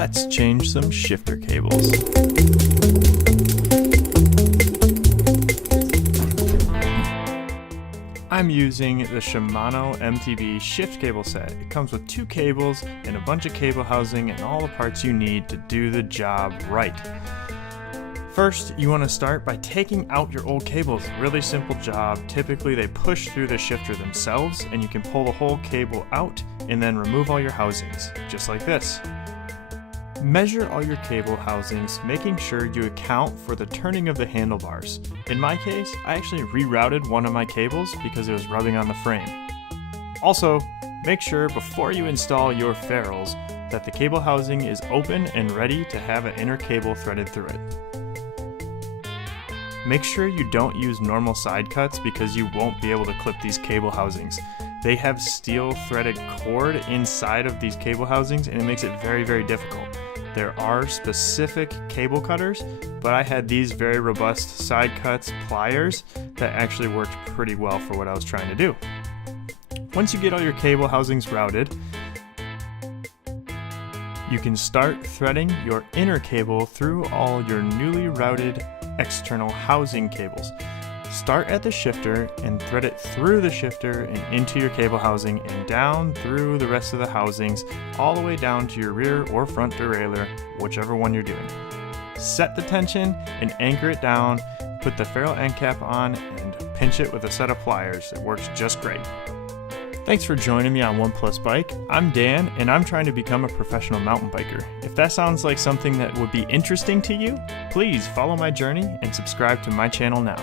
let's change some shifter cables. I'm using the Shimano MTB shift cable set. It comes with 2 cables and a bunch of cable housing and all the parts you need to do the job right. First, you want to start by taking out your old cables. Really simple job. Typically they push through the shifter themselves and you can pull the whole cable out and then remove all your housings, just like this. Measure all your cable housings, making sure you account for the turning of the handlebars. In my case, I actually rerouted one of my cables because it was rubbing on the frame. Also, make sure before you install your ferrules that the cable housing is open and ready to have an inner cable threaded through it. Make sure you don't use normal side cuts because you won't be able to clip these cable housings. They have steel threaded cord inside of these cable housings and it makes it very, very difficult. There are specific cable cutters, but I had these very robust side cuts pliers that actually worked pretty well for what I was trying to do. Once you get all your cable housings routed, you can start threading your inner cable through all your newly routed external housing cables. Start at the shifter and thread it through the shifter and into your cable housing and down through the rest of the housings all the way down to your rear or front derailleur, whichever one you're doing. Set the tension and anchor it down, put the ferrule end cap on and pinch it with a set of pliers. It works just great. Thanks for joining me on One Plus Bike. I'm Dan and I'm trying to become a professional mountain biker. If that sounds like something that would be interesting to you, please follow my journey and subscribe to my channel now.